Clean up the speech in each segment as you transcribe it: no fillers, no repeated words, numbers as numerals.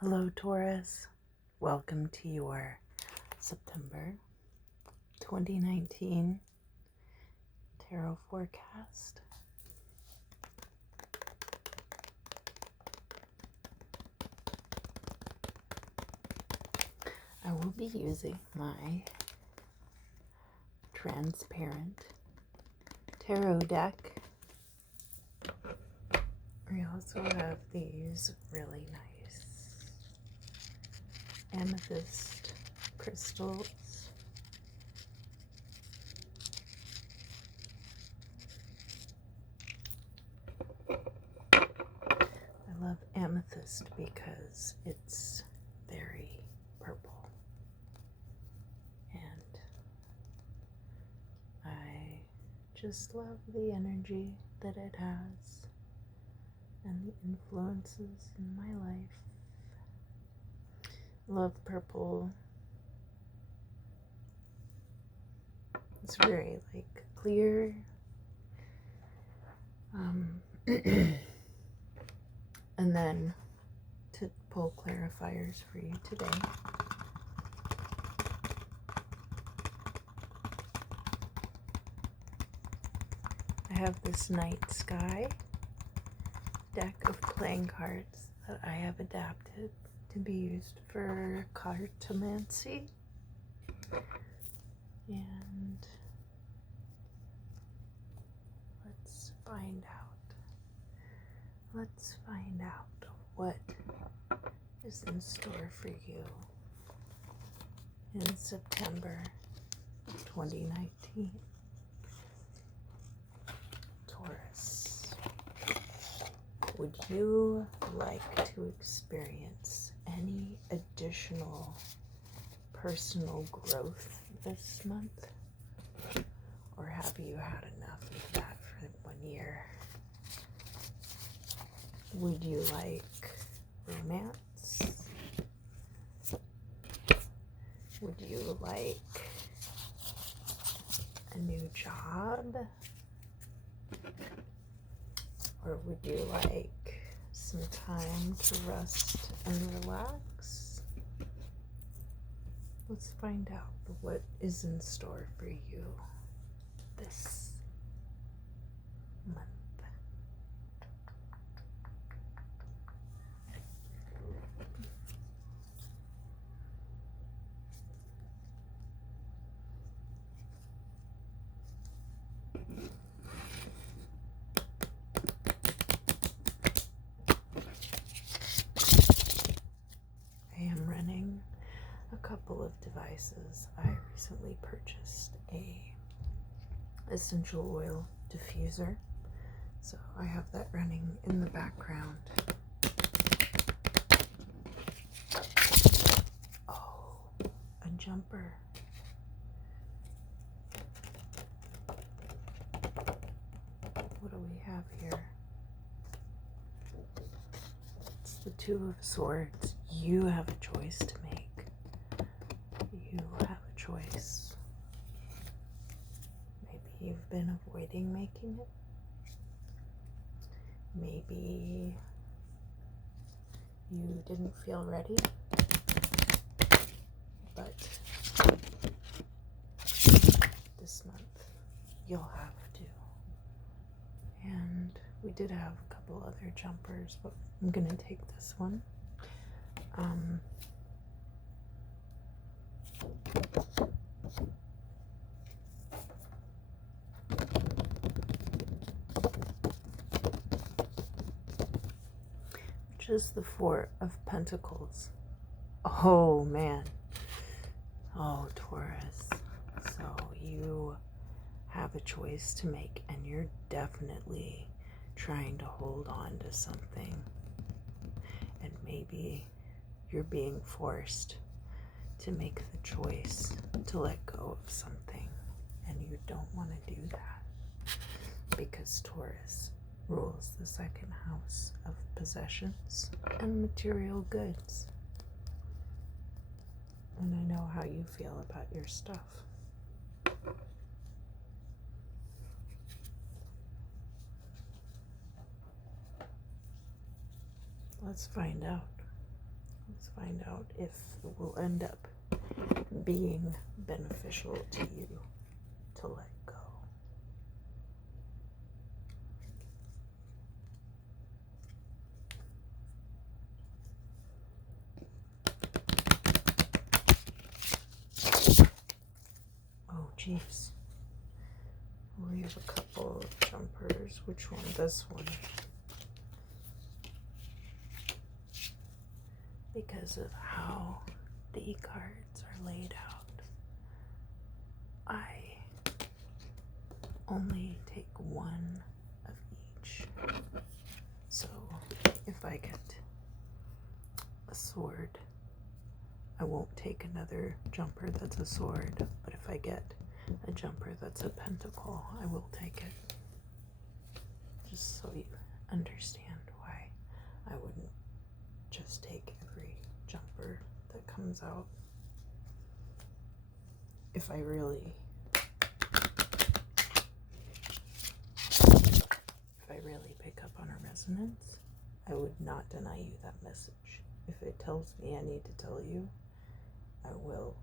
Hello, Taurus. Welcome to your September 2019 tarot forecast. I will be using my transparent tarot deck. I also have these really nice amethyst crystals. I love amethyst because it's very purple, and I just love the energy that it has and the influences in my life. Love purple. It's very clear. And then to pull clarifiers for you today, I have this night sky deck of playing cards that I have adapted to be used for cartomancy. And let's find out what is in store for you in September 2019. Taurus, would you like to experience any additional personal growth this month? Or have you had enough of that for 1 year? Would you like romance? Would you like a new job? Or would you like some time to rest and relax? Let's find out what is in store for you this month. I am running a couple of devices. I recently purchased a essential oil diffuser, so I have that running in the background. Oh, a jumper. What do we have here? It's the Two of Swords. You have a choice to make. You have a choice. Maybe you've been avoiding making it. Maybe you didn't feel ready, but this month you'll have to. And we did have a couple other jumpers, but I'm gonna take this one. Which is the Four of Pentacles. Oh man. Oh, Taurus. So you have a choice to make, and you're definitely trying to hold on to something. And maybe you're being forced to make the choice to let go of something, and you don't want to do that because Taurus rules the second house of possessions and material goods. And I know how you feel about your stuff. Let's find out. find out if it will end up being beneficial to you to let go. Oh, jeez. We have a couple of jumpers. Which one? This one. Because of how the cards are laid out, I only take one of each. So if I get a sword, I won't take another jumper that's a sword, but if I get a jumper that's a pentacle, I will take it. Just so you understand why I wouldn't just take every jumper that comes out. If I really pick up on a resonance, I would not deny you that message. If it tells me I need to tell you, I will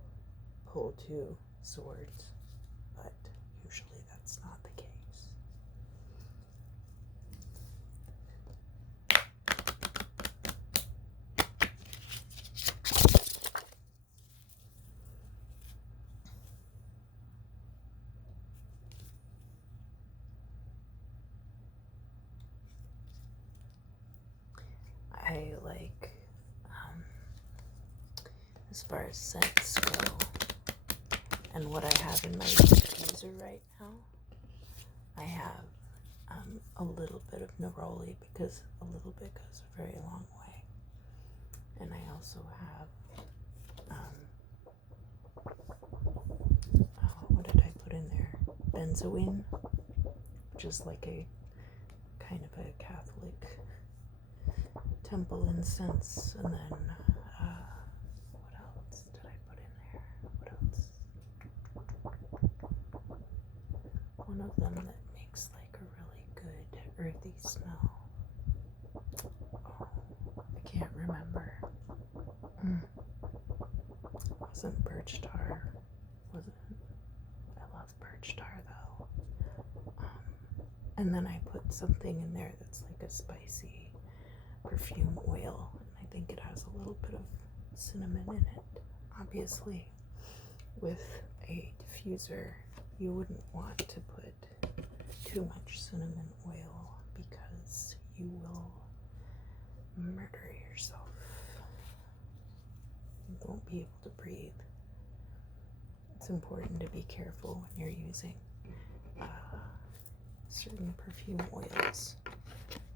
pull 2 swords, but usually that's not the case. I like, as far as scents go, and what I have in my diffuser right now, I have a little bit of neroli, because a little bit goes a very long way. And I also have, what did I put in there? Benzoin, which is like a kind of a Catholic temple incense. And then, what else did I put in there? What else? One of them that makes like a really good earthy smell. Oh, I can't remember. Wasn't birch tar. Wasn't. I love birch tar though. And then I put something in there that's like a spicy perfume oil, and I think it has a little bit of cinnamon in it. Obviously, with a diffuser, you wouldn't want to put too much cinnamon oil because you will murder yourself. You won't be able to breathe. It's important to be careful when you're using certain perfume oils,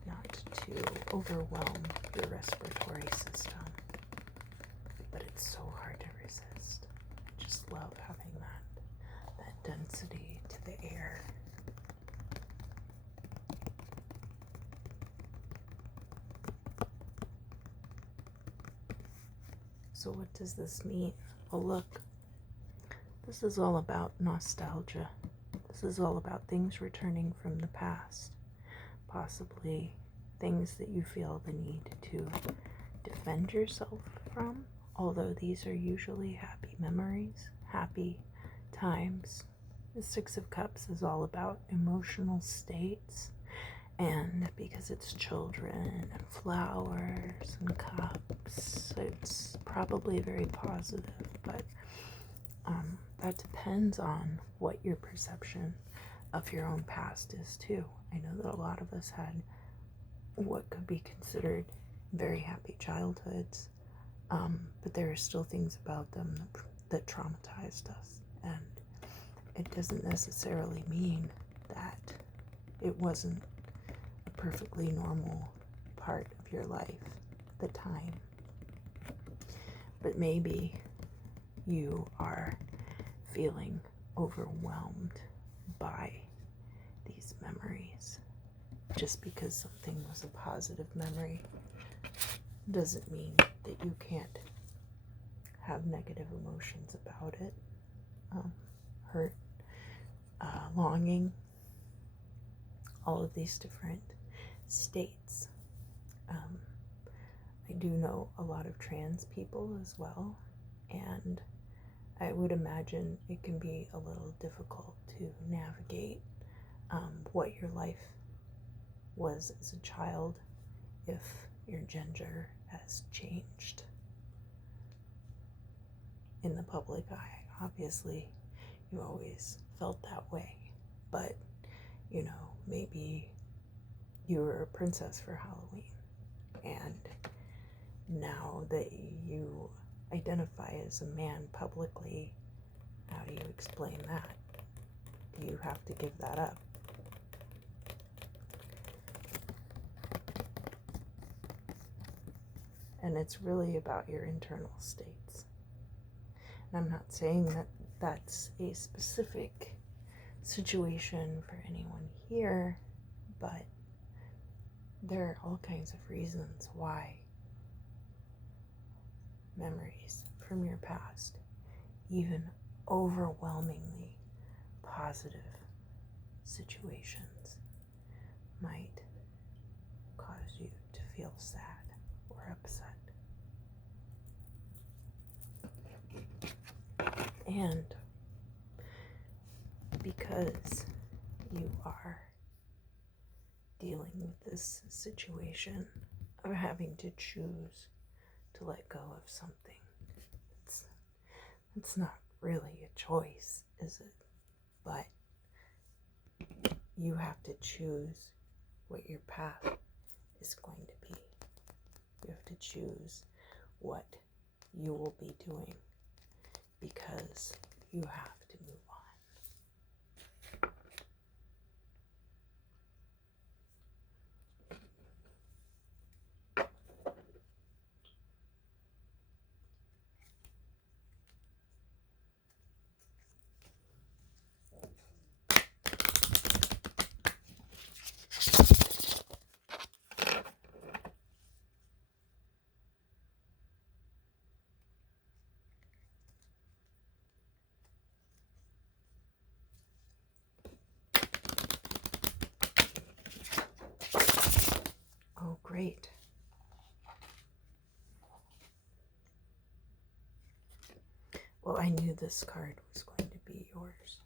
not to overwhelm your respiratory system. But it's so hard to resist. I just love having that density to the air. So what does this mean? Well, look, this is all about nostalgia. This is all about things returning from the past, possibly things that you feel the need to defend yourself from, although these are usually happy memories, happy times. The Six of Cups is all about emotional states, and because it's children and flowers and cups, it's probably very positive, but that depends on what your perception of your own past is too. I know that a lot of us had what could be considered very happy childhoods, but there are still things about them that traumatized us, and it doesn't necessarily mean that it wasn't a perfectly normal part of your life at the time. But maybe you are feeling overwhelmed by these memories. Just because something was a positive memory doesn't mean that you can't have negative emotions about it. Hurt, longing, all of these different states. I do know a lot of trans people as well, and I would imagine it can be a little difficult to navigate what your life was as a child if your gender has changed in the public eye. Obviously, you always felt that way, but maybe you were a princess for Halloween, and now that you identify as a man publicly, how do you explain that? Do you have to give that up? And it's really about your internal states. And I'm not saying that that's a specific situation for anyone here, but there are all kinds of reasons why memories from your past, even overwhelmingly positive situations, might cause you to feel sad or upset. And because you are dealing with this situation of having to choose to let go of something, it's not really a choice, is it? But you have to choose what your path is going to be. You have to choose what you will be doing, because you have to move on. Oh, great. Well, I knew this card was going to be yours.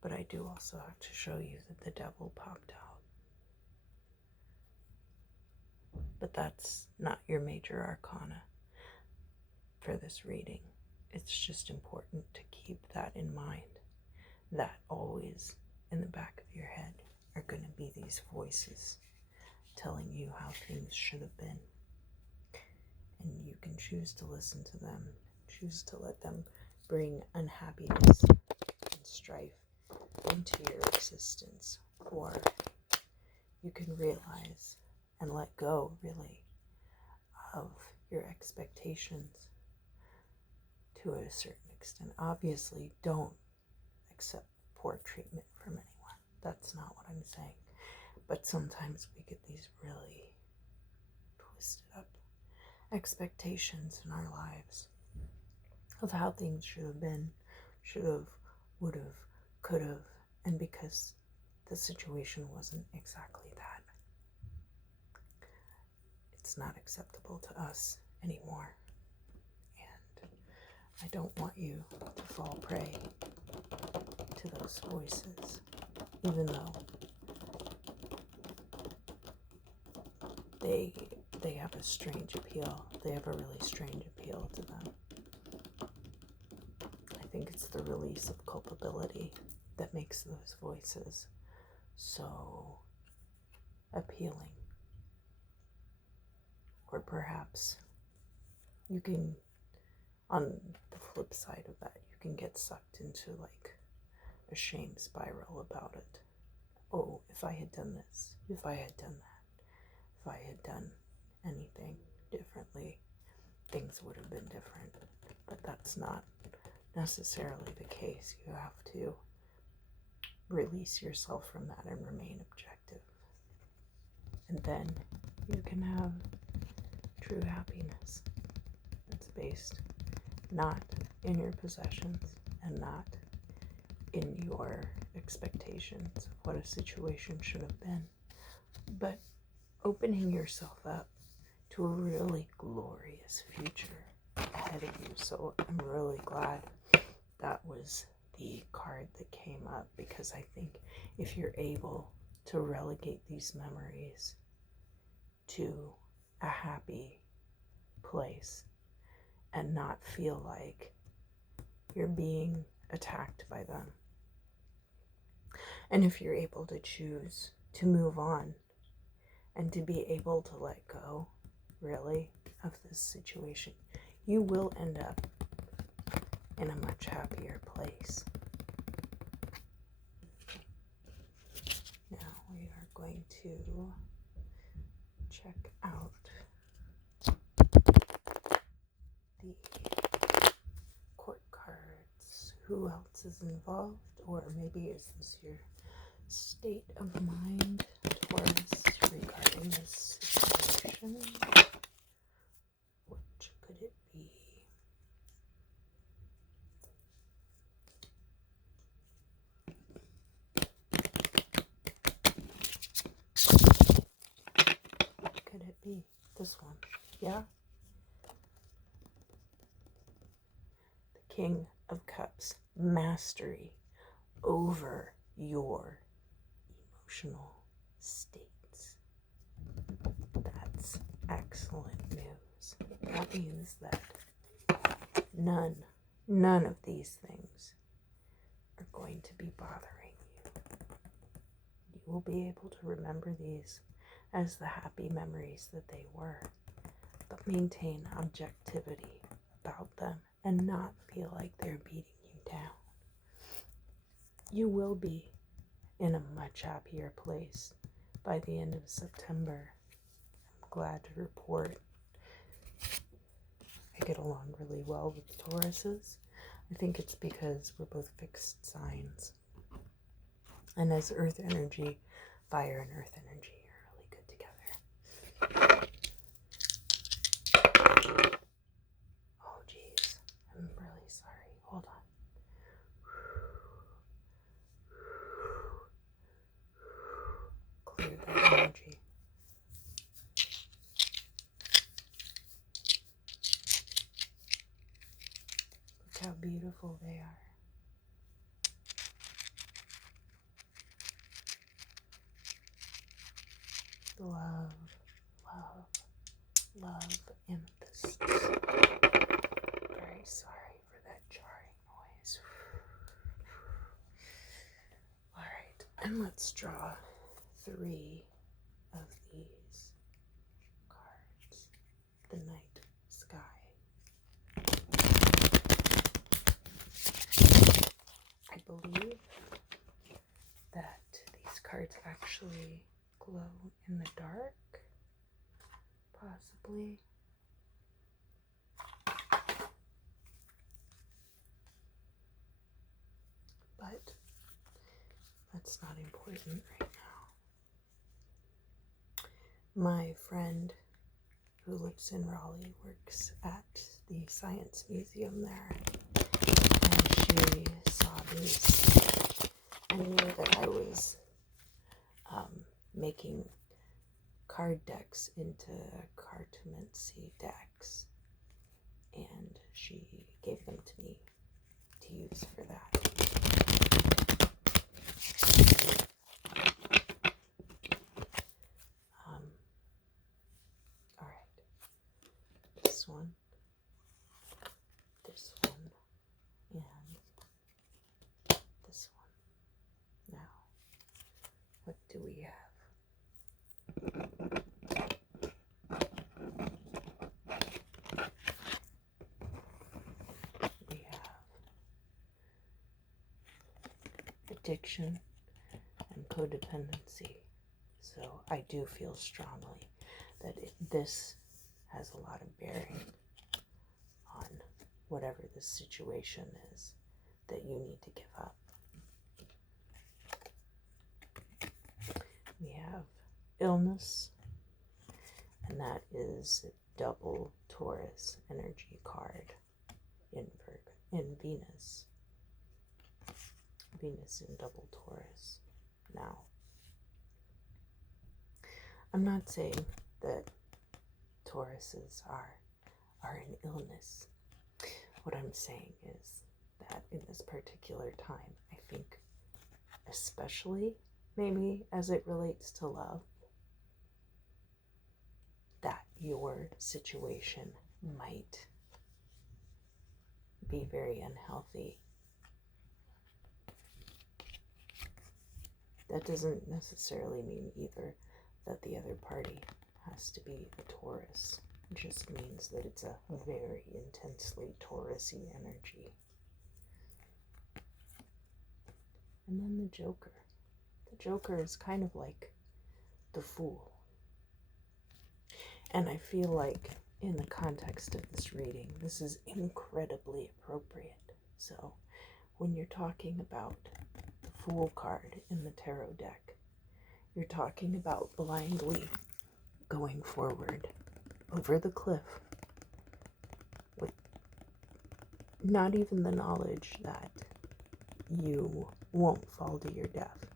But I do also have to show you that the devil popped out. But that's not your major arcana for this reading. It's just important to keep that in mind, that always in the back of your head are going to be these voices telling you how things should have been. And you can choose to listen to them, choose to let them bring unhappiness and strife into your existence, or you can realize and let go, really, of your expectations to a certain extent. Obviously, don't accept poor treatment from anyone. That's not what I'm saying. But sometimes we get these really twisted up expectations in our lives of how things should have been, should have, would have, could have, and because the situation wasn't exactly that, it's not acceptable to us anymore. And I don't want you to fall prey to those voices, even though they have a strange appeal. They have a really strange appeal to them. I think it's the release of culpability that makes those voices so appealing. Or perhaps you can, on the flip side of that, you can get sucked into like a shame spiral about it. Oh, if I had done this, if I had done that, if I had done anything differently, things would have been different. But that's not necessarily the case. You have to release yourself from that and remain objective. And then you can have true happiness. It's based not in your possessions and not in your expectations of what a situation should have been, but opening yourself up to a really glorious future ahead of you. So I'm really glad that was the card that came up, because I think if you're able to relegate these memories to a happy place and not feel like you're being attacked by them, and if you're able to choose to move on and to be able to let go, really, of this situation, you will end up in a much happier place. Now we are going to check out the court cards. Who else is involved? Or maybe is this your state of mind, Taurus, regarding this situation? Which could it be? Could it be this one? Yeah? The King of Cups, mastery over your emotional states. That's excellent news. That means that none of these things are going to be bothering you. You will be able to remember these as the happy memories that they were, but maintain objectivity about them and not feel like they're beating you down. You will be in a much happier place by the end of September. I'm glad to report I get along really well with the Tauruses. I think it's because we're both fixed signs. And as earth energy, fire and earth energy are really good together. Oh geez, I'm really sorry. Hold on. Clear that energy. Look how beautiful they are. Love, love, love, amethyst. Very sorry for that jarring noise. Alright, and let's draw 3 of these cards. The night sky. I believe that these cards actually glow in the dark, possibly. But that's not important right now. My friend who lives in Raleigh works at the Science Museum there, and she saw these and knew that I was making card decks into cartomancy decks, and she gave them to me to use for that. All right, this one, and this one. Now, what do we have? We have addiction and codependency. So I do feel strongly that this has a lot of bearing on whatever the situation is that you need to give up. We have illness, and that is a double Taurus energy card in Venus. Venus in double Taurus. Now, I'm not saying that Tauruses are an illness. What I'm saying is that in this particular time, I think, especially maybe as it relates to love, that your situation might be very unhealthy. That doesn't necessarily mean either that the other party has to be a Taurus. It just means that it's a very intensely Taurus-y energy. And then the Joker. The Joker is kind of like the Fool. And I feel like in the context of this reading, this is incredibly appropriate. So when you're talking about the Fool card in the tarot deck, you're talking about blindly going forward over the cliff with not even the knowledge that you won't fall to your death,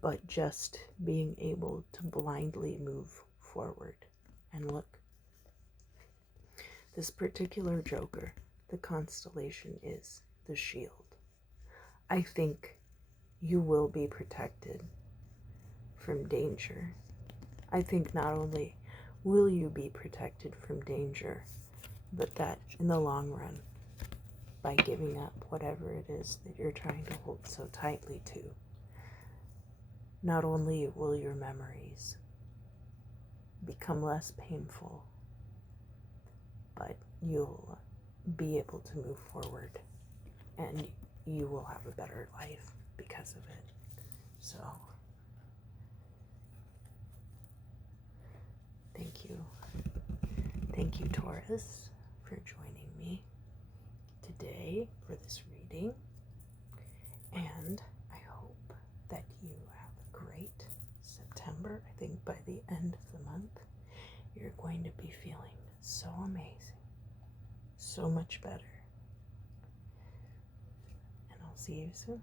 but just being able to blindly move forward. And look, this particular Joker, the constellation is the Shield. I think you will be protected from danger. I think not only will you be protected from danger, but that in the long run, by giving up whatever it is that you're trying to hold so tightly to, not only will your memories become less painful, but you'll be able to move forward and you will have a better life because of it. So, thank you. Thank you, Taurus, for joining me today for this reading. And I hope that you have a great September. I think by the end of the month, you're going to be feeling so amazing, so much better. And I'll see you soon.